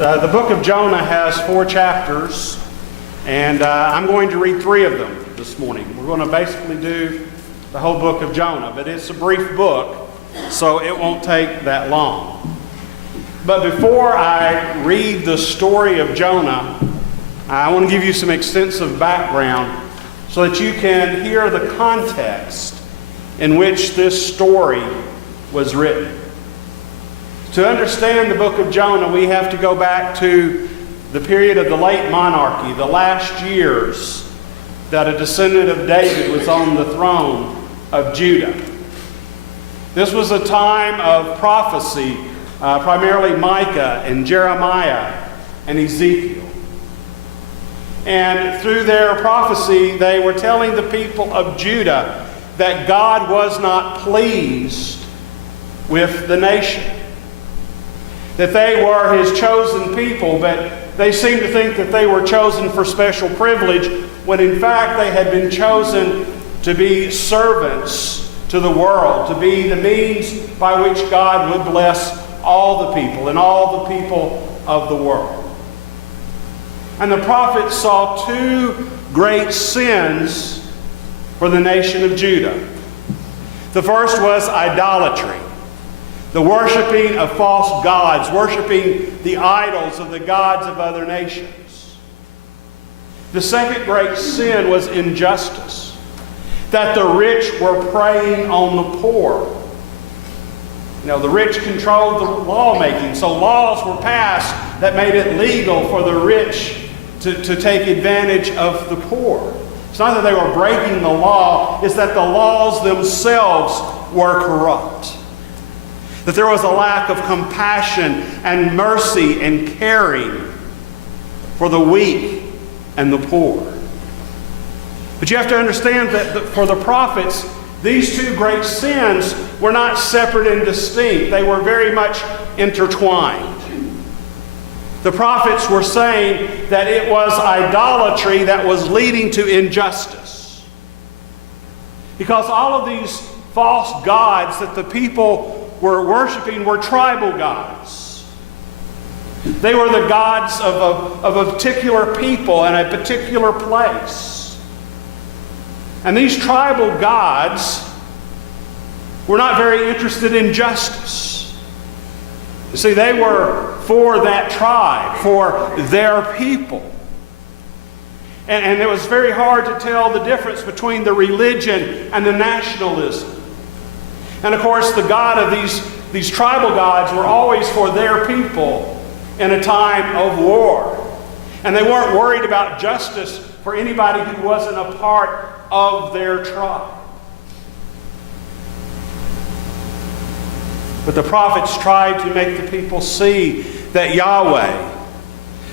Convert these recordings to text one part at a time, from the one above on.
The book of Jonah has 4 chapters, and I'm going to read 3 of them this morning. We're going to basically do the whole book of Jonah, but it's a brief book, so it won't take that long. But before I read the story of Jonah, I want to give you some extensive background so that you can hear the context in which this story was written. To understand the book of Jonah, we have to go back to the period of the late monarchy, the last years that a descendant of David was on the throne of Judah. This was a time of prophecy, primarily Micah and Jeremiah and Ezekiel. And through their prophecy, they were telling the people of Judah that God was not pleased with the nation. That they were His chosen people, but they seemed to think that they were chosen for special privilege, when in fact they had been chosen to be servants to the world, to be the means by which God would bless all the people and all the people of the world. And the prophets saw 2 great sins for the nation of Judah. The first was idolatry. The worshiping of false gods, worshiping the idols of the gods of other nations. The second great sin was injustice, that the rich were preying on the poor. You know, the rich controlled the lawmaking, so laws were passed that made it legal for the rich to take advantage of the poor. It's not that they were breaking the law, it's that the laws themselves were corrupt. That there was a lack of compassion and mercy and caring for the weak and the poor. But you have to understand that for the prophets, these 2 great sins were not separate and distinct. They were very much intertwined. The prophets were saying that it was idolatry that was leading to injustice. Because all of these false gods that the people were worshiping were tribal gods. They were the gods of a particular people and a particular place. And these tribal gods were not very interested in justice. You see, they were for that tribe, for their people. And it was very hard to tell the difference between the religion and the nationalism. And of course, the God of these tribal gods were always for their people in a time of war. And they weren't worried about justice for anybody who wasn't a part of their tribe. But the prophets tried to make the people see that Yahweh,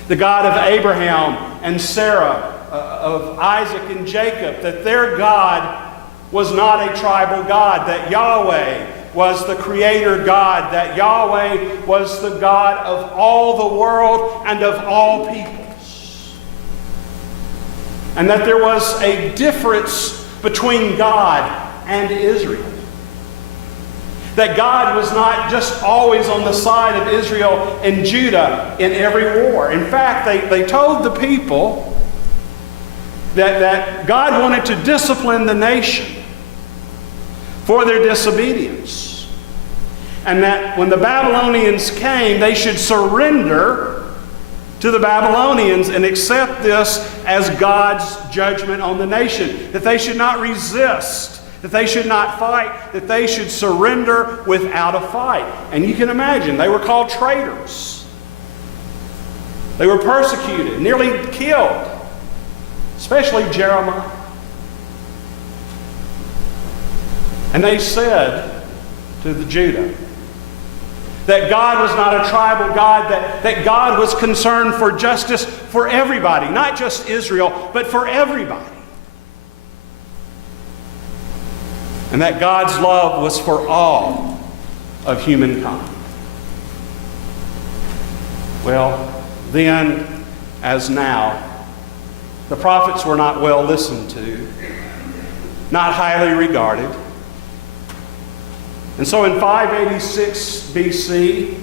the God of Abraham and Sarah, of Isaac and Jacob, that their God was not a tribal God, that Yahweh was the creator God, that Yahweh was the God of all the world and of all peoples. And that there was a difference between God and Israel. That God was not just always on the side of Israel and Judah in every war. In fact, they told the people that God wanted to discipline the nation for their disobedience. And that when the Babylonians came, they should surrender to the Babylonians and accept this as God's judgment on the nation. That they should not resist, that they should not fight, that they should surrender without a fight. And you can imagine, they were called traitors. They were persecuted, nearly killed, especially Jeremiah. And they said to the Judah that God was not a tribal God, that God was concerned for justice for everybody, not just Israel, but for everybody. And that God's love was for all of humankind. Well, then as now, the prophets were not well listened to, not highly regarded. And so in 586 BC,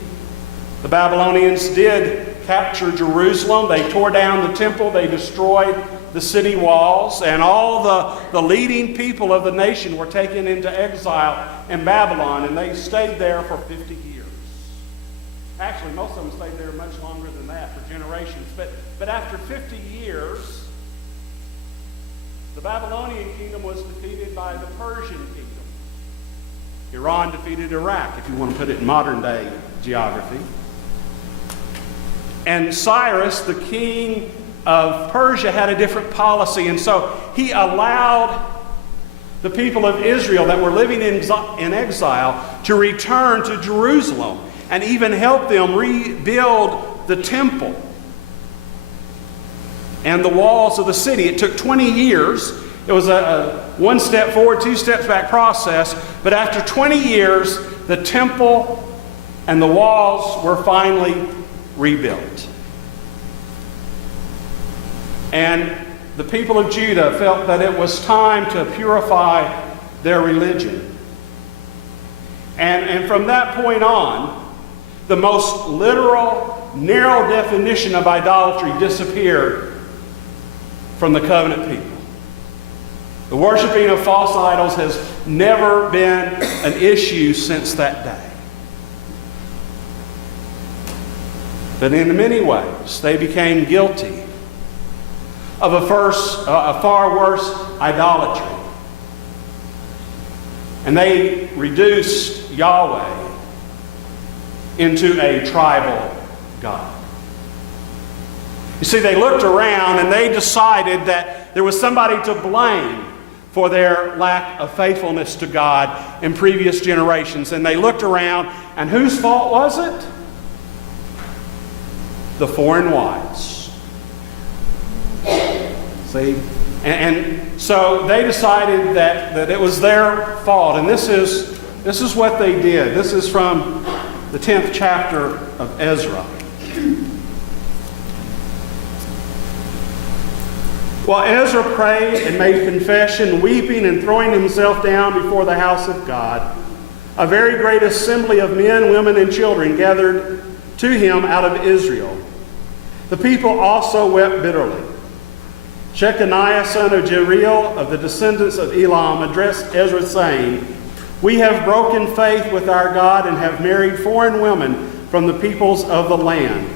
the Babylonians did capture Jerusalem. They tore down the temple. They destroyed the city walls. And all the leading people of the nation were taken into exile in Babylon. And they stayed there for 50 years. Actually, most of them stayed there much longer than that, for generations. But after 50 years, the Babylonian kingdom was defeated by the Persian kingdom. Iran defeated Iraq, if you want to put it in modern day geography. And Cyrus, the king of Persia, had a different policy, and so he allowed the people of Israel that were living in exile to return to Jerusalem and even help them rebuild the temple and the walls of the city. It took 20 years. It was a one step forward, two steps back process. But after 20 years, the temple and the walls were finally rebuilt. And the people of Judah felt that it was time to purify their religion. And from that point on, the most literal, narrow definition of idolatry disappeared from the covenant people. The worshiping of false idols has never been an issue since that day. But in many ways, they became guilty of a far worse idolatry. And they reduced Yahweh into a tribal god. You see, they looked around and they decided that there was somebody to blame for their lack of faithfulness to God in previous generations. And they looked around, and whose fault was it? The foreign wives. See? And so they decided that it was their fault. And this is what they did. This is from the 10th chapter of Ezra. While Ezra prayed and made confession, weeping and throwing himself down before the house of God, a very great assembly of men, women, and children gathered to him out of Israel. The people also wept bitterly. Shechaniah, son of Jeriel, of the descendants of Elam, addressed Ezra, saying, "We have broken faith with our God and have married foreign women from the peoples of the land.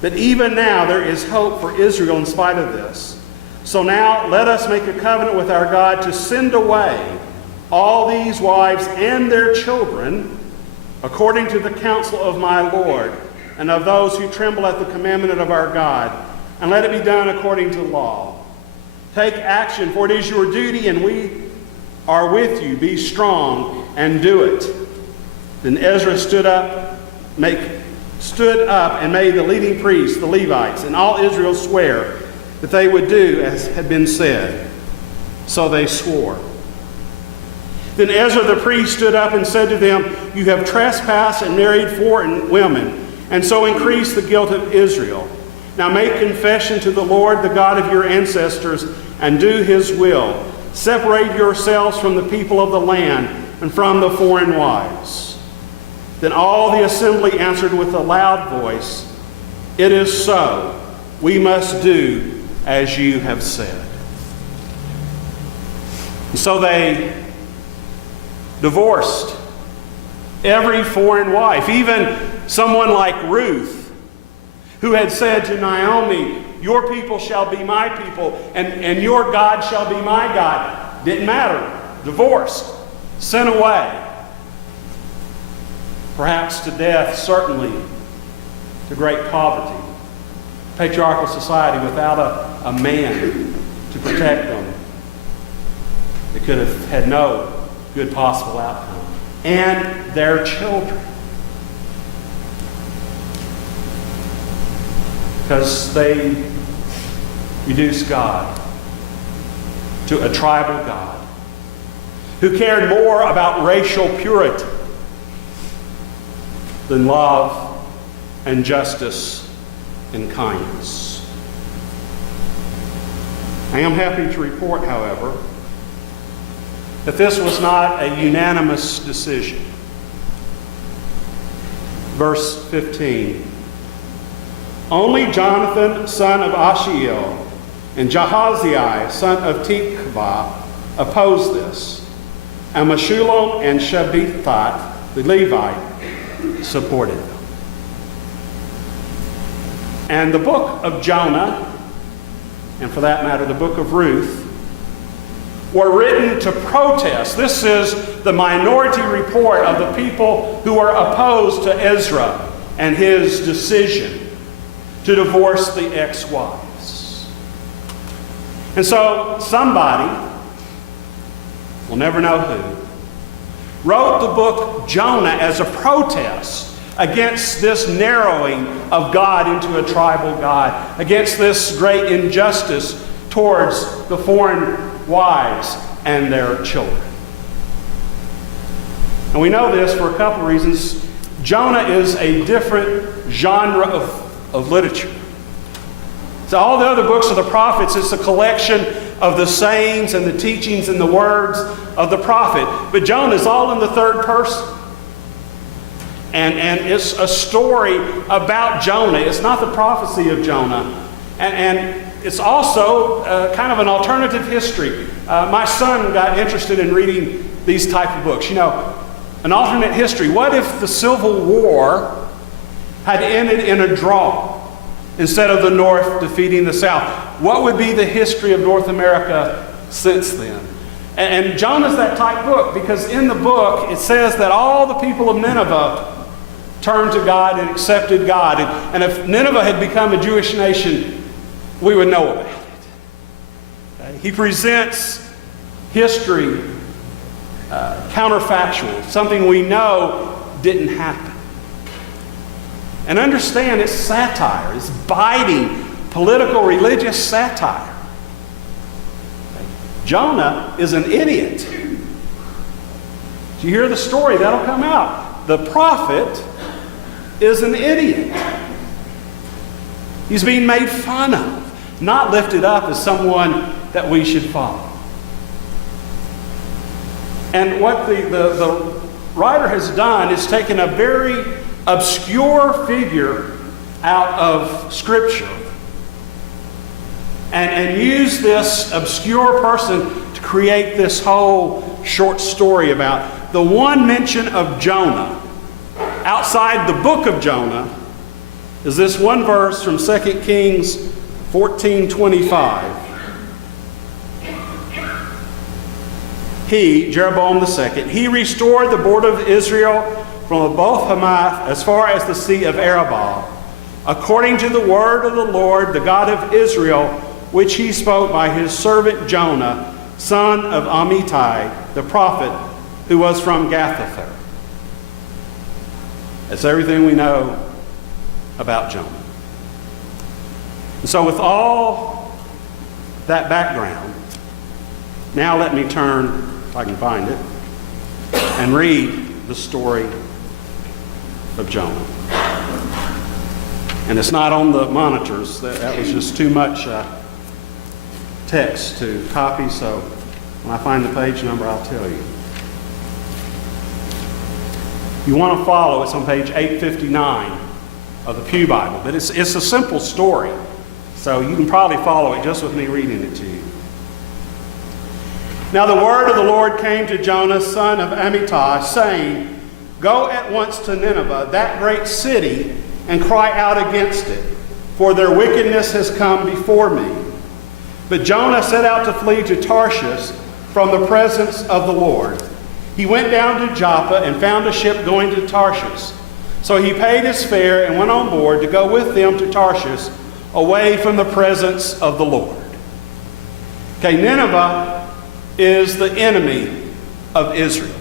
But even now there is hope for Israel in spite of this. So now let us make a covenant with our God to send away all these wives and their children according to the counsel of my Lord and of those who tremble at the commandment of our God, and let it be done according to law. Take action, for it is your duty, and we are with you. Be strong and do it." Then Ezra stood up and made the leading priests, the Levites, and all Israel swear that they would do as had been said. So they swore. Then Ezra the priest stood up and said to them, "You have trespassed and married foreign women, and so increased the guilt of Israel. Now make confession to the Lord, the God of your ancestors, and do his will. Separate yourselves from the people of the land and from the foreign wives." Then all the assembly answered with a loud voice, "It is so. We must do as you have said." And so they divorced every foreign wife, even someone like Ruth, who had said to Naomi, "Your people shall be my people, and your God shall be my God." Didn't matter. Divorced. Sent away. Perhaps to death, certainly to great poverty. Patriarchal society without a man to protect them. It could have had no good possible outcome. And their children. Because they reduced God to a tribal God who cared more about racial purity than love and justice and kindness. I am happy to report, however, that this was not a unanimous decision. Verse 15. Only Jonathan, son of Ashiel, and Jahaziel, son of Tikvah, opposed this. And Meshullam and Shabbatai, the Levite, supported them. And the book of Jonah, and for that matter, the book of Ruth, were written to protest. This is the minority report of the people who were opposed to Ezra and his decision to divorce the ex-wives. And so somebody, we'll never know who, wrote the book Jonah as a protest against this narrowing of God into a tribal God, against this great injustice towards the foreign wives and their children. And we know this for a couple of reasons. Jonah is a different genre of literature. So all the other books of the prophets, it's a collection of the sayings and the teachings and the words of the prophet. But Jonah is all in the third person. And it's a story about Jonah. It's not the prophecy of Jonah. And it's also kind of an alternative history. My son got interested in reading these type of books. You know, an alternate history. What if the Civil War had ended in a draw instead of the North defeating the South? What would be the history of North America since then? And Jonah's that type book, because in the book it says that all the people of Nineveh turned to God and accepted God. And if Nineveh had become a Jewish nation, we would know about it. He presents history counterfactual, something we know didn't happen. And understand, it's satire. It's biting, political, religious satire. Jonah is an idiot. You hear the story, that'll come out. The prophet is an idiot. He's being made fun of, not lifted up as someone that we should follow. And what the writer has done is taken a very obscure figure out of Scripture and used this obscure person to create this whole short story about the one mention of Jonah outside the book of Jonah is this one verse from 2 Kings 14:25. He, Jeroboam II, he restored the border of Israel from Both Hamath as far as the sea of Arabah, according to the word of the Lord, the God of Israel, which he spoke by his servant Jonah, son of Amittai, the prophet, who was from Gathhepher. That's everything we know about Jonah. And so with all that background, now let me turn, if I can find it, and read the story of Jonah. And it's not on the monitors. That was just too much text to copy, so when I find the page number, I'll tell you. You want to follow, it's on page 859 of the Pew Bible. But it's a simple story, so you can probably follow it just with me reading it to you. Now the word of the Lord came to Jonah, son of Amittai, saying, Go at once to Nineveh, that great city, and cry out against it, for their wickedness has come before me. But Jonah set out to flee to Tarshish from the presence of the Lord. He went down to Joppa and found a ship going to Tarshish. So he paid his fare and went on board to go with them to Tarshish, away from the presence of the Lord. Okay, Nineveh is the enemy of Israel.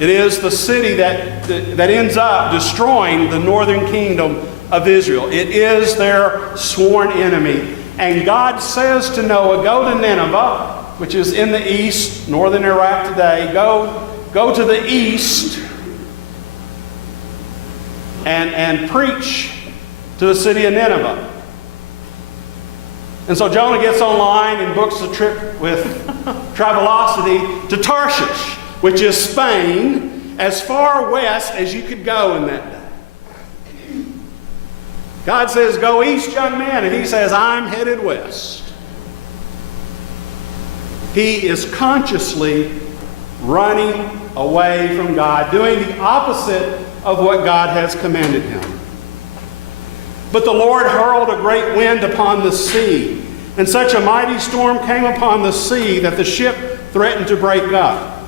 It is the city that ends up destroying the northern kingdom of Israel. It is their sworn enemy. And God says to Noah, go to Nineveh, which is in the east, northern Iraq today. Go to the east and preach to the city of Nineveh. And so Jonah gets online and books a trip with Travelocity to Tarshish, which is Spain, as far west as you could go in that day. God says, go east, young man, and he says, I'm headed west. He is consciously running away from God, doing the opposite of what God has commanded him. But the Lord hurled a great wind upon the sea, and such a mighty storm came upon the sea that the ship threatened to break up.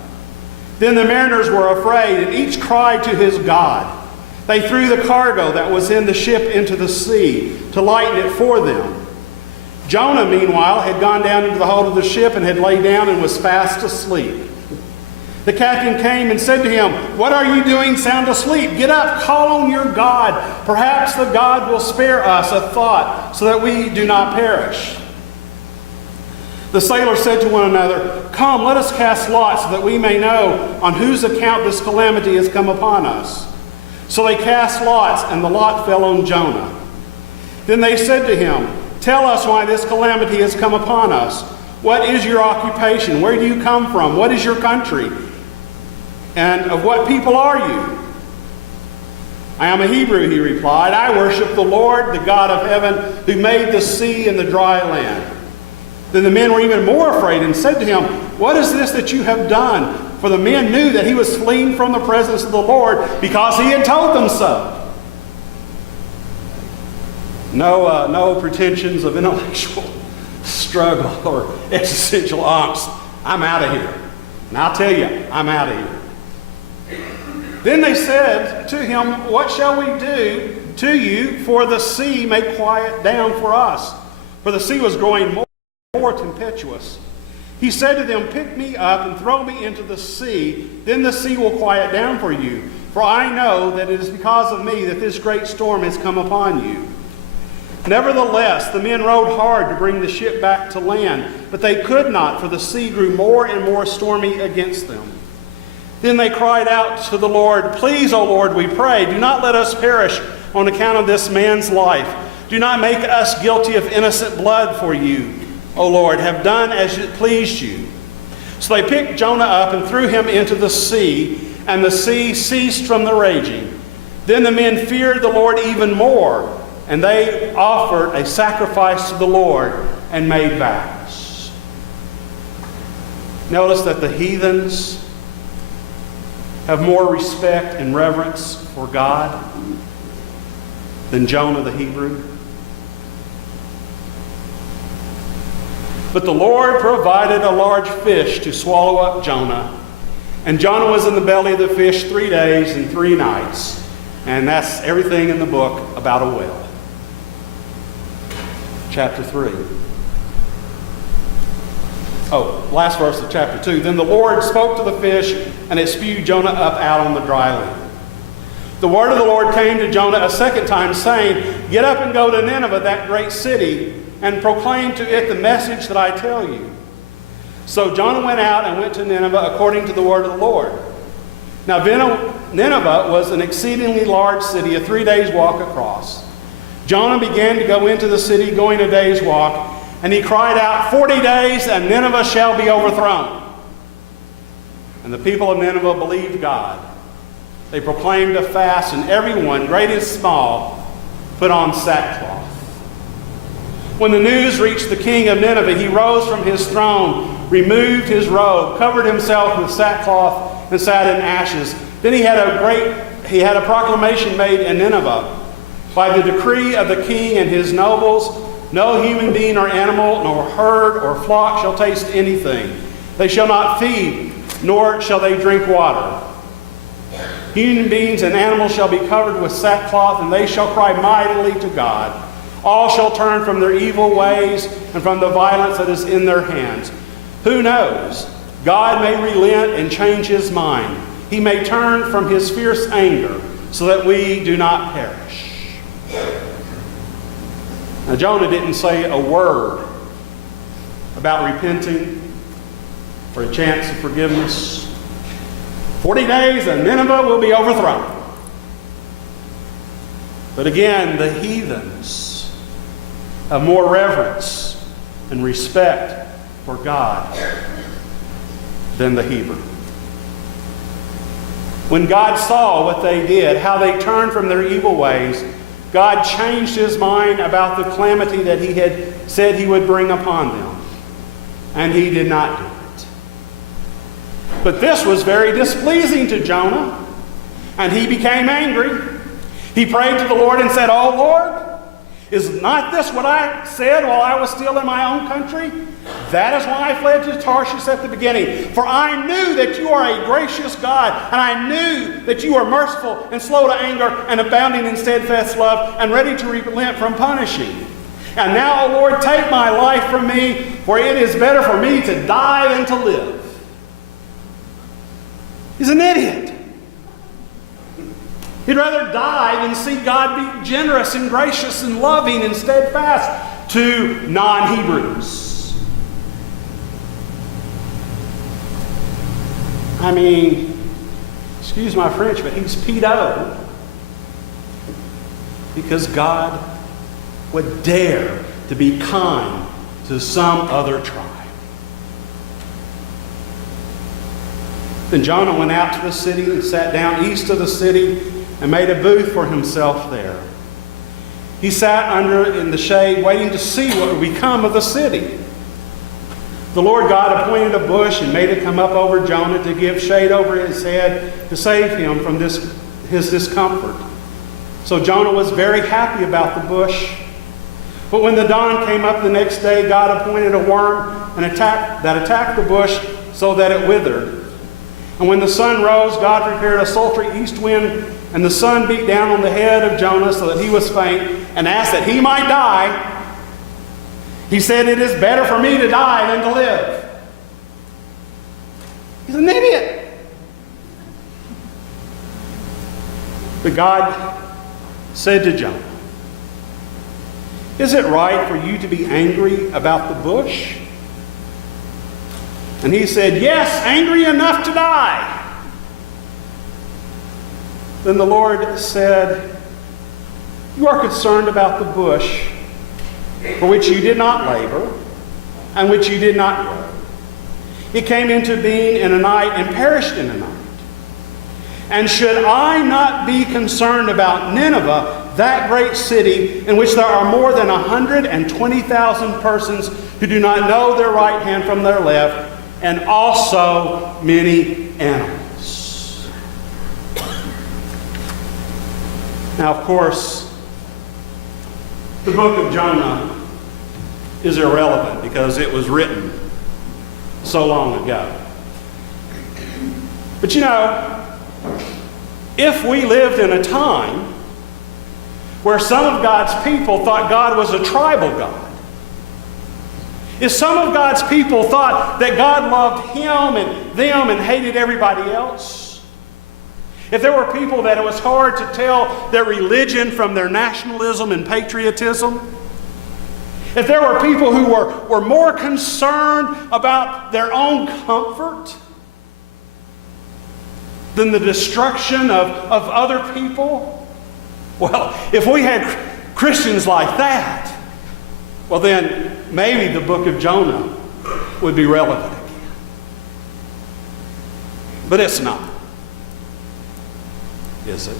Then the mariners were afraid, and each cried to his God. They threw the cargo that was in the ship into the sea to lighten it for them. Jonah, meanwhile, had gone down into the hold of the ship and had laid down and was fast asleep. The captain came and said to him, "What are you doing sound asleep? Get up, call on your God. Perhaps the God will spare us a thought so that we do not perish." The sailors said to one another, "Come, let us cast lots so that we may know on whose account this calamity has come upon us." So they cast lots, and the lot fell on Jonah. Then they said to him, "Tell us why this calamity has come upon us. What is your occupation? Where do you come from? What is your country? And of what people are you?" "I am a Hebrew," he replied. "I worship the Lord, the God of heaven, who made the sea and the dry land." Then the men were even more afraid and said to him, "What is this that you have done?" For the men knew that he was fleeing from the presence of the Lord because he had told them so. No pretensions of intellectual struggle or existential angst. I'm out of here. And I'll tell you, I'm out of here. Then they said to him, "What shall we do to you, for the sea may quiet down for us?" For the sea was growing more tempestuous. He said to them, "Pick me up and throw me into the sea, then the sea will quiet down for you. For I know that it is because of me that this great storm has come upon you." Nevertheless, the men rowed hard to bring the ship back to land, but they could not, for the sea grew more and more stormy against them. Then they cried out to the Lord, "Please, O Lord, we pray, do not let us perish on account of this man's life. Do not make us guilty of innocent blood, for you, O Lord, have done as it pleased you." So they picked Jonah up and threw him into the sea, and the sea ceased from the raging. Then the men feared the Lord even more, and they offered a sacrifice to the Lord and made vows. Notice that the heathens have more respect and reverence for God than Jonah the Hebrew. But the Lord provided a large fish to swallow up Jonah. And Jonah was in the belly of the fish 3 days and 3 nights. And that's everything in the book about a whale. Chapter 3. Last verse of chapter 2. Then the Lord spoke to the fish, and it spewed Jonah up out on the dry land. The word of the Lord came to Jonah a second time, saying, "Get up and go to Nineveh, that great city, and proclaim to it the message that I tell you." So Jonah went out and went to Nineveh according to the word of the Lord. Now Nineveh was an exceedingly large city, a 3 days' walk across. Jonah began to go into the city, going a day's walk, and he cried out, 40 days, and Nineveh shall be overthrown." And the people of Nineveh believed God. They proclaimed a fast, and everyone, great and small, put on sackcloth. When the news reached the king of Nineveh, he rose from his throne, removed his robe, covered himself with sackcloth, and sat in ashes. Then he had a proclamation made in Nineveh. By the decree of the king and his nobles, no human being or animal, nor herd or flock shall taste anything. They shall not feed, nor shall they drink water. Human beings and animals shall be covered with sackcloth, and they shall cry mightily to God. All shall turn from their evil ways and from the violence that is in their hands. Who knows? God may relent and change his mind. He may turn from his fierce anger so that we do not perish. Now, Jonah didn't say a word about repenting for a chance of forgiveness. 40 days and Nineveh will be overthrown. But again, the heathens have more reverence and respect for God than the Hebrew. When God saw what they did, how they turned from their evil ways, God changed his mind about the calamity that he had said he would bring upon them. And he did not do it. But this was very displeasing to Jonah, and he became angry. He prayed to the Lord and said, "Oh Lord, is not this what I said while I was still in my own country? That is why I fled to Tarshish at the beginning. For I knew that you are a gracious God, and I knew that you are merciful and slow to anger and abounding in steadfast love and ready to relent from punishing. And now, O Lord, take my life from me, for it is better for me to die than to live." He's an idiot. He'd rather die than see God be generous and gracious and loving and steadfast to non-Hebrews. I mean, excuse my French, but he's pedo because God would dare to be kind to some other tribe. Then Jonah went out to the city and sat down east of the city and made a booth for himself there. He sat under it in the shade, waiting to see what would become of the city. The Lord God appointed a bush and made it come up over Jonah to give shade over his head to save him from his discomfort. So Jonah was very happy about the bush. But when the dawn came up the next day, God appointed a worm that attacked the bush so that it withered. And when the sun rose, God prepared a sultry east wind, and the sun beat down on the head of Jonah so that he was faint, and asked that he might die. He said, "It is better for me to die than to live." He's an idiot. But God said to Jonah, "Is it right for you to be angry about the bush?" And he said, "Yes, angry enough to die." Then the Lord said, "You are concerned about the bush for which you did not labor and which you did not grow. It came into being in a night and perished in a night. And should I not be concerned about Nineveh, that great city in which there are more than 120,000 persons who do not know their right hand from their left, and also many animals?" Now, of course, the book of Jonah is irrelevant because it was written so long ago. But you know, if we lived in a time where some of God's people thought God was a tribal God, if some of God's people thought that God loved him and them and hated everybody else, if there were people that it was hard to tell their religion from their nationalism and patriotism, if there were people who were more concerned about their own comfort than the destruction of other people, well, if we had Christians like that, well then maybe the book of Jonah would be relevant again. But it's not, is it?